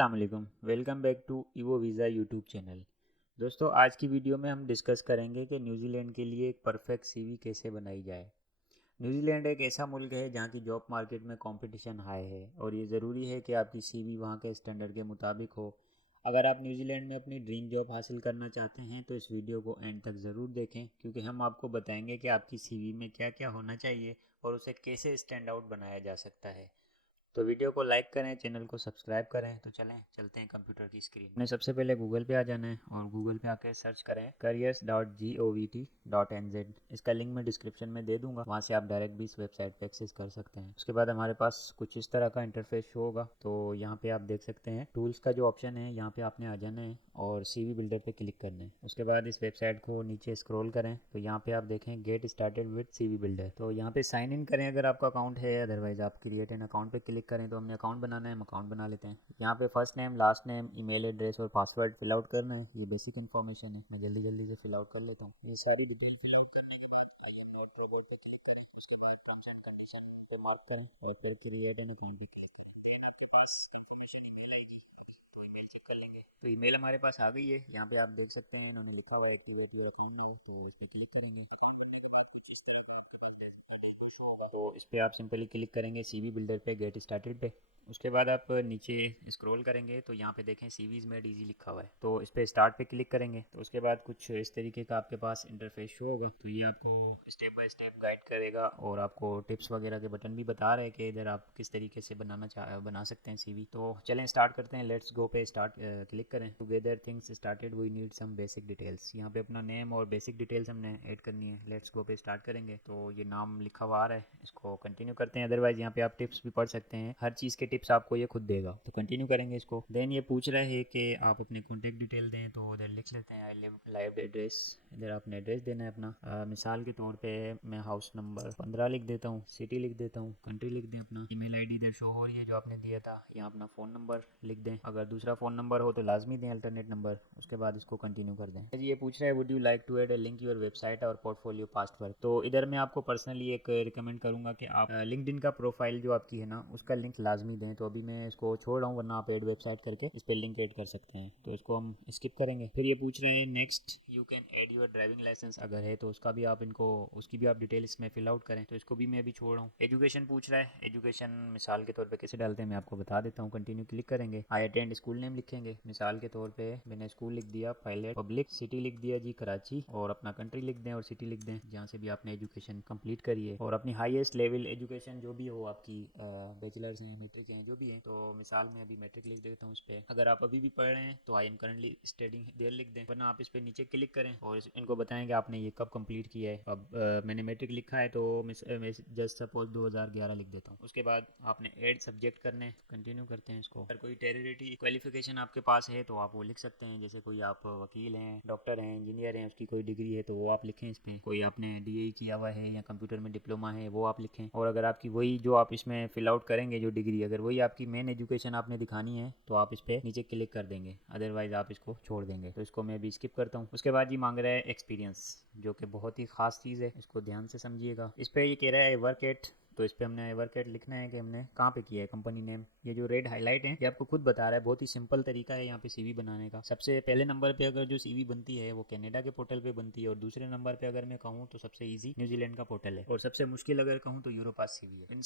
अस्सलाम वालेकुम, welcome back to Evo Visa YouTube channel. दोस्तों, आज की वीडियो में हम डिस्कस करेंगे कि न्यूजीलैंड के लिए एक परफेक्ट सीवी कैसे बनाई जाए। न्यूजीलैंड एक ऐसा मुल्क है जहाँ की जॉब मार्केट में कंपटीशन हाई है और ये ज़रूरी है कि आपकी सीवी वहाँ के स्टैंडर्ड के मुताबिक हो। अगर आप न्यूजीलैंड में अपनी ड्रीम जॉब हासिल करना चाहते हैं तो इस वीडियो को एंड तक ज़रूर देखें, क्योंकि हम आपको बताएंगे कि आपकी सीवी में क्या क्या होना चाहिए और उसे कैसे स्टैंड आउट बनाया जा सकता है। तो वीडियो को लाइक करें, चैनल को सब्सक्राइब करें। तो चलते हैं कंप्यूटर की स्क्रीन में। सबसे पहले गूगल पे आ जाना है और गूगल पे आके सर्च करें careers.govt.nz। इसका लिंक मैं डिस्क्रिप्शन में दे दूंगा, वहाँ से आप डायरेक्ट भी इस वेबसाइट पे एक्सेस कर सकते हैं। उसके बाद हमारे पास कुछ इस तरह का इंटरफेस शो होगा। तो यहाँ पे आप देख सकते हैं टूल्स का जो ऑप्शन है, यहाँ पे आपने आ जाना है और सीवी बिल्डर पे क्लिक करना है। उसके बाद इस वेबसाइट को नीचे स्क्रॉल करें तो यहाँ पे आप देखें get started with CV builder. तो यहाँ पे साइन इन करें अगर आपका अकाउंट है, अदरवाइज आप क्रिएट एन अकाउंट पे क्लिक करें। तो हमने अकाउंट बनाना है, हम अकाउंट बना लेते हैं। यहाँ पे first name, last name, email address और पासवर्ड फिल आउट करना है। ये बेसिक इन्फॉर्मेशन है, मैं जल्दी जल्दी से फिल आउट कर लेता हूँ। ये सारी डिटेल फिल आउट करने के बाद आई एम नॉट रोबोट पे क्लिक करें। उसके बाद टर्म्स एंड कंडीशन पे मार्क करें और फिर क्रिएट एन अकाउंट पे क्लिक करें। देन आपके पास कंफर्मेशन ईमेल आएगी, तो ईमेल चेक कर लेंगे। तो ईमेल हमारे पास आ गई है। यहाँ पे आप देख सकते हैं इन्होंने लिखा हुआ है एक्टिवेट योर अकाउंट नाउ, तो इस पर क्लिक करेंगे। अकाउंट बनने के बाद कुछ इस तरह का आपका बिल्डर डैशबोर्ड शो होगा, तो इस पर आप सिंपली क्लिक करेंगे सीवी बिल्डर पे गेट स्टार्टेड पे। उसके बाद आप नीचे स्क्रॉल करेंगे तो यहाँ पे देखें सीवीज मेड इजी लिखा हुआ है, तो इस पे स्टार्ट पे क्लिक करेंगे। तो उसके बाद कुछ इस तरीके का आपके पास इंटरफेस शो होगा। तो ये आपको स्टेप बाय स्टेप गाइड करेगा और आपको टिप्स वगैरह के बटन भी बता रहे हैं कि इधर आप किस तरीके से बना सकते हैं सीवी। तो चलें स्टार्ट करते हैं। लेट्स गो पे स्टार्ट क्लिक करें। To get things started we need some basic details. यहाँ पे अपना नेम और बेसिक डिटेल्स हमने ऐड करनी है। लेट्स गो पे स्टार्ट करेंगे तो ये नाम लिखा हुआ आ रहा है, इसको कंटिन्यू करते हैं। अदरवाइज यहाँ पे आप टिप्स भी पढ़ सकते हैं, हर चीज़ के टिप्स आपको ये खुद देगा। तो कंटिन्यू करेंगे इसको। देन ये पूछ रहा है कि आप अपने कॉन्टैक्ट डिटेल दें, तो उधर लिख लेते हैं आई लिव लाइव एड्रेस। इधर आपने एड्रेस देना है अपना। मिसाल के तौर पे मैं हाउस नंबर 15 लिख देता हूँ, सिटी लिख देता हूँ, कंट्री लिख दें अपना। ईमेल आईडी इधर शो हो रही है जो आपने दिया था। यहाँ अपना फ़ोन नंबर लिख दें, अगर दूसरा फ़ोन नंबर हो तो लाजमी दें अल्टरनेट नंबर। उसके बाद इसको कंटिन्यू कर दें। ये पूछ रहा है would you like to add a link your website or portfolio past work. तो इधर मैं आपको पर्सनली एक रिकमेंड करूँगा कि आप लिंक्डइन का प्रोफाइल जो आपकी है ना, उसका लिंक लाजमी दें। तो अभी मैं इसको छोड़ रहा हूँ, वरना आप ऐड वेबसाइट करके इस पर लिंक ऐड कर सकते हैं। तो इसको हम स्किप करेंगे। फिर ये पूछ रहे हैं next you can add your driving licence, अगर है तो उसका भी आप इनको उसकी भी आप डिटेल इसमें फिल आउट करें। तो इसको भी मैं अभी छोड़ रहा हूँ। एजुकेशन पूछ रहा है, एजुकेशन मिसाल के तौर पे कैसे डालते हैं मैं आपको बता देता हूँ। कंटिन्यू क्लिक करेंगे। आई अटेंड स्कूल नेम लिखेंगे। मिसाल के तौर पे मैंने स्कूल लिख दिया पायलट पब्लिक, सिटी लिख दिया जी कराची, और अपना कंट्री लिख दें और सिटी लिख दें जहाँ से भी आपने एजुकेशन कंप्लीट करी है, और अपनी हाईएस्ट लेवल एजुकेशन जो भी हो आपकी, बैचलर्स हैं, मैट्रिक हैं, जो भी हैं। तो मिसाल में अभी मैट्रिक लिख देता हूँ इस पर। अगर आप अभी भी पढ़ रहे हैं तो I am currently studying there लिख दें, वरना आप इस पर नीचे क्लिक करें और इनको बताएं कि आपने ये कब कंप्लीट किया है। अब मैंने मैट्रिक लिखा है तो मैं जस्ट सपोज 2011 लिख देता हूँ। उसके बाद आपने ऐड सब्जेक्ट करने, कंटिन्यू करते हैं इसको। अगर कोई टेरिटरी क्वालिफिकेशन आपके पास है तो आप वो लिख सकते हैं, जैसे कोई आप वकील हैं, डॉक्टर हैं, इंजीनियर हैं, उसकी कोई डिग्री है तो वो आप लिखें इस पर। कोई आपने डीई किया हुआ है या कंप्यूटर में डिप्लोमा है वो आप लिखें। और अगर आपकी वही जो आप इसमें फिल आउट करेंगे जो डिग्री, अगर वही आपकी मेन एजुकेशन आपने दिखानी है तो आप इस पर नीचे क्लिक कर देंगे, अदरवाइज आप इसको छोड़ देंगे। तो इसको मैं अभी स्किप करता हूँ। उसके बाद ये मांग रहा है एक्सपीरियंस, जो कि बहुत ही खास चीज़ है, इसको ध्यान से समझिएगा। इस पर ये कह रहा है वर्क एट, तो इस पर हमने वर्क एट लिखना है कि हमने कहाँ पे किया है, कंपनी नेम। ये जो रेड हाईलाइट है ये आपको खुद बता रहा है, बहुत ही सिंपल तरीका है यहाँ पे सीवी बनाने का। सबसे पहले नंबर पे अगर जो सीवी बनती है वो कनाडा के पोर्टल पे बनती है, और दूसरे नंबर पे अगर मैं कहूँ तो सबसे इजी न्यूजीलैंड का पोर्टल है, और सबसे मुश्किल अगर कहूँ तो यूरोपास सीवी है। इन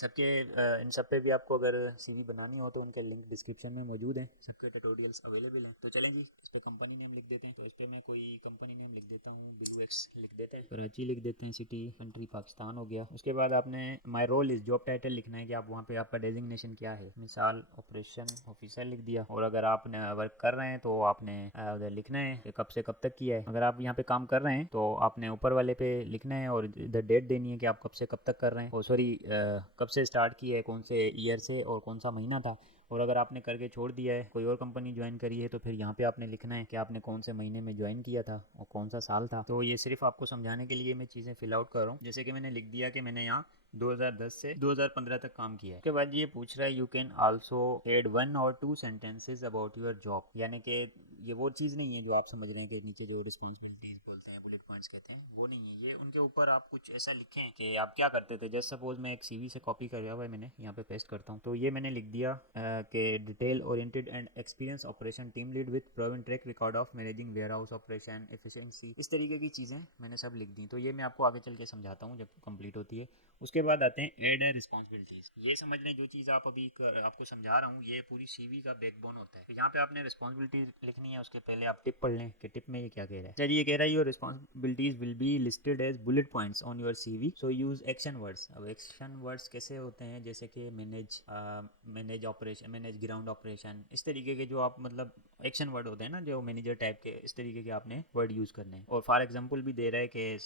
सब पे भी आपको अगर सीवी बनानी हो तो उनके लिंक डिस्क्रिप्शन में मौजूद है, सबके ट्यूटोरियल्स अवेलेबल हैं। तो चलें जी, इस पर कंपनी नेम लिख देते हैं। तो इस पर मैं कोई कंपनी नेम लिख देता हूँ, BUX लिख देते हैं, कराची लिख देते हैं, सिटी, कंट्री पाकिस्तान हो गया। उसके बाद आपने माई रोल इस जॉब टाइटल लिखना है कि आप वहाँ पे आपका डेजिग्नेशन क्या है। मिसाल ऑपरेशन ऑफिसर लिख दिया। और अगर आप वर्क कर रहे हैं तो आपने उधर लिखना है कि कब से कब तक किया है। अगर आप यहाँ पे काम कर रहे हैं तो आपने ऊपर वाले पे लिखना है और इधर डेट देनी है कि आप कब से कब तक कर रहे हैं, और सॉरी कब से स्टार्ट किया है, कौन से ईयर से और कौन सा महीना था। और अगर आपने करके छोड़ दिया है, कोई और कंपनी ज्वाइन करी है, तो फिर यहाँ पे आपने लिखना है कि आपने कौन से महीने में ज्वाइन किया था और कौन सा साल था। तो ये सिर्फ आपको समझाने के लिए मैं चीज़ें फिल आउट कर रहा हूँ। जैसे कि मैंने लिख दिया कि मैंने यहाँ 2010 से 2015 तक काम किया है। उसके बाद ये पूछ रहा है यू कैन आल्सो एड 1 और 2 सेंटेंसेज अबाउट योर जॉब, यानी कि ये वो चीज़ नहीं है जो आप समझ रहे हैं कि नीचे जो रिस्पॉन्सिबिलिटीज बोलते हैं, बुलेट पॉइंट्स कहते हैं वो नहीं है। ये उनके ऊपर आप कुछ ऐसा लिखें कि आप क्या करते थे। जस्ट सपोज मैं एक सीवी से कॉपी कर हुआ है, मैंने यहाँ पे पेस्ट करता हूँ। तो ये मैंने लिख दिया कि detail oriented and experience operation team lead with proven track record of managing warehouse operation efficiency, इस तरीके की चीज़ें मैंने सब लिख दी। तो ये मैं आपको आगे चल के समझाता हूँ जब कंप्लीट होती है। उसके बाद आते हैं एड रिस्पॉन्सिबिलिटीज। ये समझ लें जो चीज़ आप अभी आपको समझा रहा हूँ ये पूरी सीवी का बैकबोन होता है। तो यहाँ पे आपने रिस्पॉन्सिबिलिटी लिखनी है, उसके पहले आप टिप पढ़ लें कि टिप में ये क्या कह रहा है। चलिए, ये कह रहा है your responsibilities will be listed as bullet points on your CV, so use action words. अब एक्शन वर्ड्स कैसे होते हैं, जैसे कि manage operation, manage ground operation, इस तरीके के जो आप मतलब एक्शन वर्ड होते हैं ना जो मैनेजर टाइप के, इस तरीके के आपने वर्ड यूज़ करने हैं। और फॉर एग्जांपल भी दे रहा है कि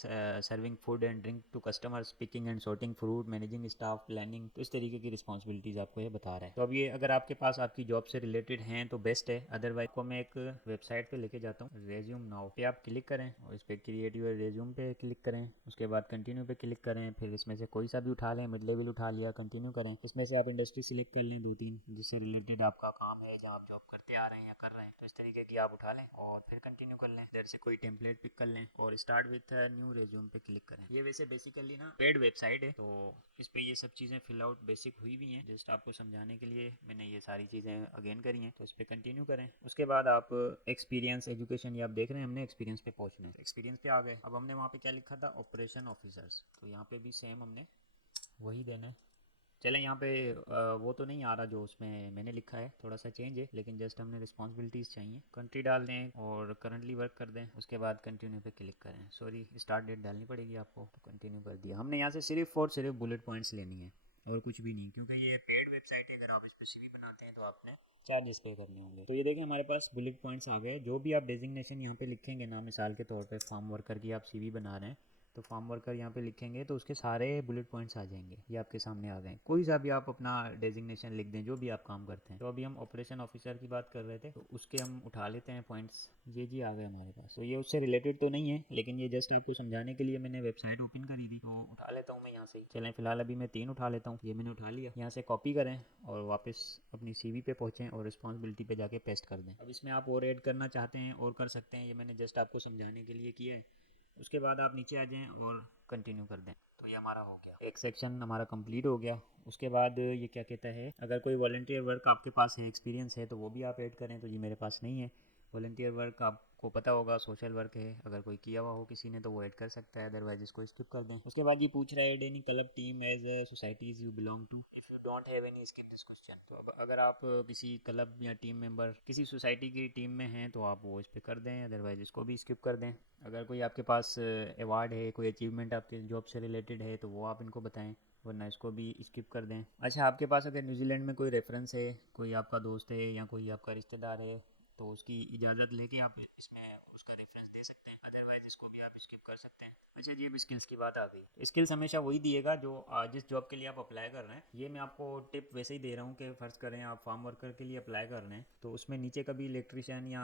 serving food and drink to customers, picking and sorting fruit, managing staff, planning, तो इस तरीके की रिस्पॉन्सिबिलिटीज आपको ये बता रहा है। तो अब ये अगर आपके पास आपकी जॉब से रिलेटेड हैं तो बेस्ट है, अदरवाइज को मैं एक वेबसाइट पे लेके जाता हूँ, रेज्यूम नाउ पे आप क्लिक करें और इस पर क्रिएट योर रेज्यूम पे क्लिक करें। उसके बाद कंटिन्यू पे क्लिक करें, फिर इसमें से कोई सा भी उठा लें, मिड लेवल उठा लिया, कंटिन्यू करें। इसमें से आप इंडस्ट्री सिलेक्ट कर लें 2-3 जिससे रिलेटेड आपका काम है, जहाँ आप जॉब करते आ रहे हैं या कर रहे हैं, तो इस तरीके की आप उठा लें और फिर कंटिन्यू कर लें। इधर से कोई टेम्पलेट पिक कर लें और स्टार्ट विथ न्यू रेज्यूम पे क्लिक करें। ये वैसे बेसिकली ना पेड वेबसाइट है, तो इस पे ये सब चीज़ें फिल आउट बेसिक हुई भी हैं। जस्ट आपको समझाने के लिए मैंने ये सारी चीज़ें अगेन करी हैं, तो इस पर कंटिन्यू करें। उसके बाद आप एक्सपीरियंस एजुकेशन, ये आप देख रहे हैं हमने एक्सपीरियंस पे पहुंचना है। एक्सपीरियंस पे आ गए। अब हमने वहाँ पे क्या लिखा था, ऑपरेशन ऑफिसर्स, तो यहाँ पे भी सेम हमने वही देना है। चलें, यहाँ पे वो तो नहीं आ रहा जो उसमें मैंने लिखा है, थोड़ा सा चेंज है, लेकिन जस्ट हमने रिस्पॉन्सिबिलिटीज़ चाहिए। कंट्री डाल दें और करंटली वर्क कर दें। उसके बाद कंटिन्यू पे क्लिक करें। सॉरी, स्टार्ट डेट डालनी पड़ेगी आपको, तो कंटिन्यू कर दिया हमने। यहाँ से सिर्फ और सिर्फ बुलेट पॉइंट्स लेनी है और कुछ भी नहीं, क्योंकि ये पेड वेबसाइट है। अगर आप इस पर सीवी बनाते हैं तो आपने चार्जेस पे करने होंगे। तो ये देखें हमारे पास बुलेट पॉइंट्स आ गए। जो भी आप डेजिग्नेशन यहाँ पे लिखेंगे ना, मिसाल के तौर पे फार्म वर्कर की आप सीवी बना रहे हैं, तो फार्म वर्कर यहाँ पे लिखेंगे तो उसके सारे बुलेट पॉइंट्स आ जाएंगे। ये आपके सामने आ गए। कोई सा भी आप अपना डेजिग्नेशन लिख दें जो भी आप काम करते हैं। तो अभी हम ऑपरेशन ऑफिसर की बात कर रहे थे, तो उसके हम उठा लेते हैं पॉइंट्स। ये जी आ गए हमारे पास। तो ये उससे रिलेटेड तो नहीं है, लेकिन ये जस्ट आपको समझाने के लिए मैंने वेबसाइट ओपन करी थी, तो उठा लेता हूँ मैं यहाँ से। चलें, फिलहाल अभी मैं 3 उठा लेता हूँ। ये मैंने उठा लिया। यहाँ से कॉपी करें और वापस अपनी सीवी पे पहुँचें और रिस्पॉन्सिबिलिटी पे जाके पेस्ट कर दें। अब इसमें आप और ऐड करना चाहते हैं और कर सकते हैं, ये मैंने जस्ट आपको समझाने के लिए किया है। उसके बाद आप नीचे आ जाएं और कंटिन्यू कर दें। तो ये हमारा हो गया, एक सेक्शन हमारा कंप्लीट हो गया। उसके बाद ये क्या कहता है, अगर कोई वॉलंटियर वर्क आपके पास है, एक्सपीरियंस है, तो वो भी आप ऐड करें। तो ये मेरे पास नहीं है। वॉलंटियर वर्क आपको पता होगा सोशल वर्क है, अगर कोई किया हुआ हो किसी ने तो वो ऐड कर सकता है, अदरवाइज इसको स्किप कर दें। उसके बाद ये पूछ रहा है add any club team as societies you belong to if you don't have any skip this question. तो अब अगर आप किसी क्लब या टीम मेंबर किसी सोसाइटी की टीम में हैं तो आप वो इस पर कर दें, अदरवाइज इसको भी स्किप कर दें। अगर कोई आपके पास अवार्ड है, कोई अचीवमेंट आपके जॉब से रिलेटेड है, तो वो आप इनको बताएं, वरना इसको भी स्किप कर दें। अच्छा, आपके पास अगर न्यूजीलैंड में कोई रेफरेंस है, कोई आपका दोस्त है या कोई आपका रिश्तेदार है, तो उसकी इजाज़त लेके आप इसमें उसका रेफरेंस दे सकते हैं, अदरवाइज इसको भी आप स्किप कर सकते हैं। अच्छा जी, अब स्किल्स की बात आ गई। स्किल्स हमेशा वही दिएगा जो जिस जॉब के लिए आप अप्लाई कर रहे हैं। ये मैं आपको टिप वैसे ही दे रहा हूँ कि फ़र्ज़ करें आप फार्म वर्कर के लिए अप्लाई कर रहे हैं, तो उसमें नीचे कभी इलेक्ट्रिशियन या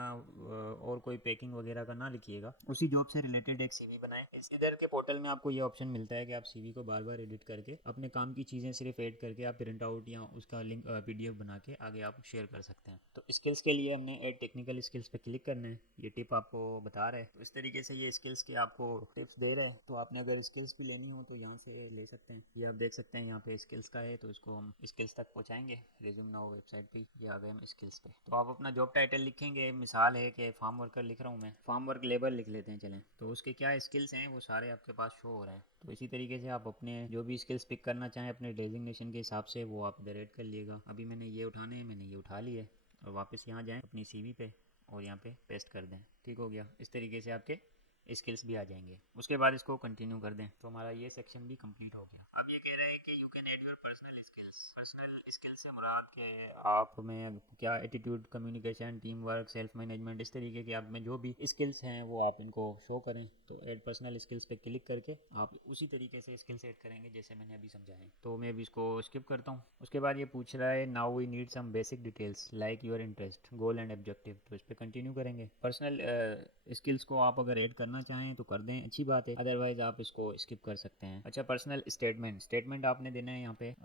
और कोई पैकिंग वगैरह का ना लिखिएगा। उसी जॉब से रिलेटेड एक सीवी बनाएं। इस इधर के पोर्टल में आपको ये ऑप्शन मिलता है कि आप सीवी को बार बार एडिट करके अपने काम की चीज़ें सिर्फ ऐड करके आप प्रिंट आउट या उसका लिंक पीडीएफ बना के आगे आप शेयर कर सकते हैं। तो स्किल्स के लिए हमने ऐड टेक्निकल स्किल्स पे क्लिक करना है। ये टिप आपको बता रहा है। तो इस तरीके से ये स्किल्स के आपको टिप्स दे रहे हैं। तो आपने अगर स्किल्स भी लेनी हो तो यहाँ से ले सकते हैं। ये आप देख सकते हैं यहाँ पे स्किल्स का है, तो इसको हम स्किल्स तक पहुँचाएंगे। रेज्यूम नाउ वेबसाइट पे ये आ गए हम स्किल्स पे। तो आप अपना जॉब टाइटल लिखेंगे। मिसाल है कि फार्म वर्कर लिख रहा हूँ मैं, फार्म वर्क लेबर लिख लेते हैं चलें। तो उसके क्या स्किल्स हैं वो सारे आपके पास शो हो रहे हैं। तो इसी तरीके से आप अपने जो भी स्किल्स पिक करना चाहें अपने डेजिग्नेशन के हिसाब से वो आप इधर ऐड कर लिएगा। अभी मैंने ये उठाने हैं, मैंने ये उठा लिए और वापस यहाँ जाएँ अपनी सीवी पे और यहाँ पे पेस्ट कर दें। ठीक हो गया। इस तरीके से आपके स्किल्स भी आ जाएंगे। उसके बाद इसको कंटिन्यू कर दें। तो हमारा ये सेक्शन भी कंप्लीट हो गया। अब ये कह रहे हैं कि you can add your personal skills. Personal skills से मुराद के आप में क्या attitude, communication, team work, self management, इस तरीके के आप में जो भी स्किल्स हैं वो आप इनको शो करें। तो ऐड पर्सनल स्किल्स पे क्लिक करके आप उसी तरीके से स्किल्स ऐड करेंगे जैसे मैंने अभी समझाया। तो मैं अभी इसको स्किप करता हूँ। उसके बाद ये पूछ रहा है now we need some basic details like your interest, goal and objective. तो इस पर कंटिन्यू करेंगे। पर्सनल स्किल्स को आप अगर ऐड करना चाहें तो कर दें, अच्छी बात है, अदरवाइज आप इसको स्किप कर सकते हैं। अच्छा, पर्सनल स्टेटमेंट आपने देना है यहाँ पे।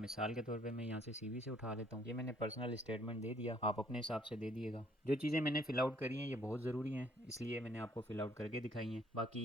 मिसाल के तौर पे मैं यहाँ से सीवी से से उठा लेता हूँ। ये मैंने पर्सनल स्टेटमेंट दे दिया, आप अपने हिसाब से दे दिएगा। जो चीज़ें मैंने फिल आउट करी हैं ये बहुत ज़रूरी हैं, इसलिए मैंने आपको फिल आउट करके दिखाई हैं। बाकी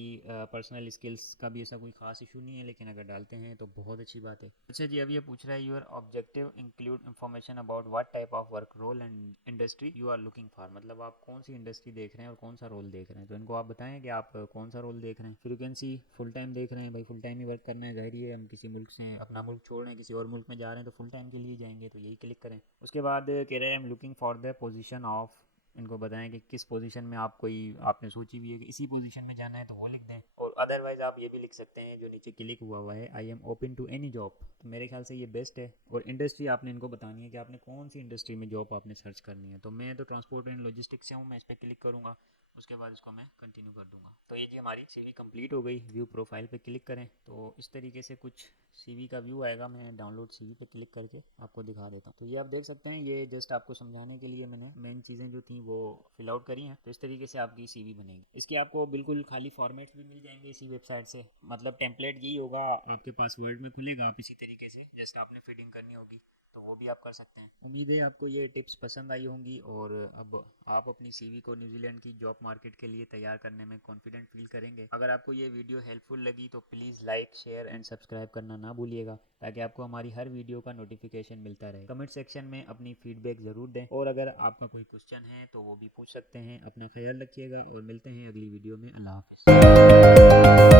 पर्सनल स्किल्स का भी ऐसा कोई खास इशू नहीं है, लेकिन अगर डालते हैं तो बहुत अच्छी बात है। अच्छा जी, अब ये पूछ रहा है your objective include information about what type of work role and industry you are looking for, मतलब आप कौन सी इंडस्ट्री देख रहे हैं और कौन सा रोल देख रहे हैं। तो इनको आप बताएं कि आप कौन सा रोल देख रहे हैं। फिर you can see full time देख रहे हैं, भाई फुल टाइम ही वर्क करना है, जाहिर है हम किसी मुल्क से अपना मुल्क छोड़ रहे हैं किसी और मुल्क में जा रहे हैं तो फुल टाइम के लिए जाएंगे, तो यही क्लिक करें। उसके बाद कह रहे हैं I am looking for the position of, इनको बताएं कि किस पोजीशन में आप कोई आपने सोची हुई है कि इसी पोजीशन में जाना है तो वो लिख दें। और अदरवाइज आप ये भी लिख सकते हैं जो नीचे क्लिक हुआ है, I am open to any job, तो मेरे ख्याल से ये बेस्ट है। और इंडस्ट्री आपने इनको बतानी है कि आपने कौन सी इंडस्ट्री में जॉब आपने सर्च करनी है। तो मैं तो ट्रांसपोर्ट एंड लॉजिस्टिक्स से हूँ, मैं इस पर क्लिक करूँगा, उसके बाद इसको मैं कंटिन्यू कर दूंगा। तो ये जी हमारी सीवी कंप्लीट हो गई। व्यू प्रोफाइल पे क्लिक करें तो इस तरीके से कुछ सीवी का व्यू आएगा। मैं डाउनलोड सीवी पे क्लिक करके आपको दिखा देता हूँ। तो ये आप देख सकते हैं, ये जस्ट आपको समझाने के लिए मैंने मेन चीज़ें जो थी वो फिल आउट करी हैं। तो इस तरीके से आपकी सीवी बनेगी। इसके आपको बिल्कुल खाली फॉर्मेट्स भी मिल जाएंगे इसी वेबसाइट से, मतलब टेम्पलेट यही होगा आपके पास, वर्ड में खुलेगा, आप इसी तरीके से जस्ट आपने फिटिंग करनी होगी, तो वो भी आप कर सकते हैं। उम्मीद है आपको ये टिप्स पसंद आई होंगी और अब आप अपनी सीवी को न्यूजीलैंड की जॉब मार्केट के लिए तैयार करने में कॉन्फिडेंट फील करेंगे। अगर आपको ये वीडियो हेल्पफुल लगी तो please like share and subscribe करना ना भूलिएगा, ताकि आपको हमारी हर वीडियो का नोटिफिकेशन मिलता रहे। कमेंट सेक्शन में अपनी फीडबैक ज़रूर दें और अगर आपका कोई क्वेश्चन है तो वो भी पूछ सकते हैं। अपना ख्याल रखिएगा और मिलते हैं अगली वीडियो में। अल्लाह हाफ़िज़।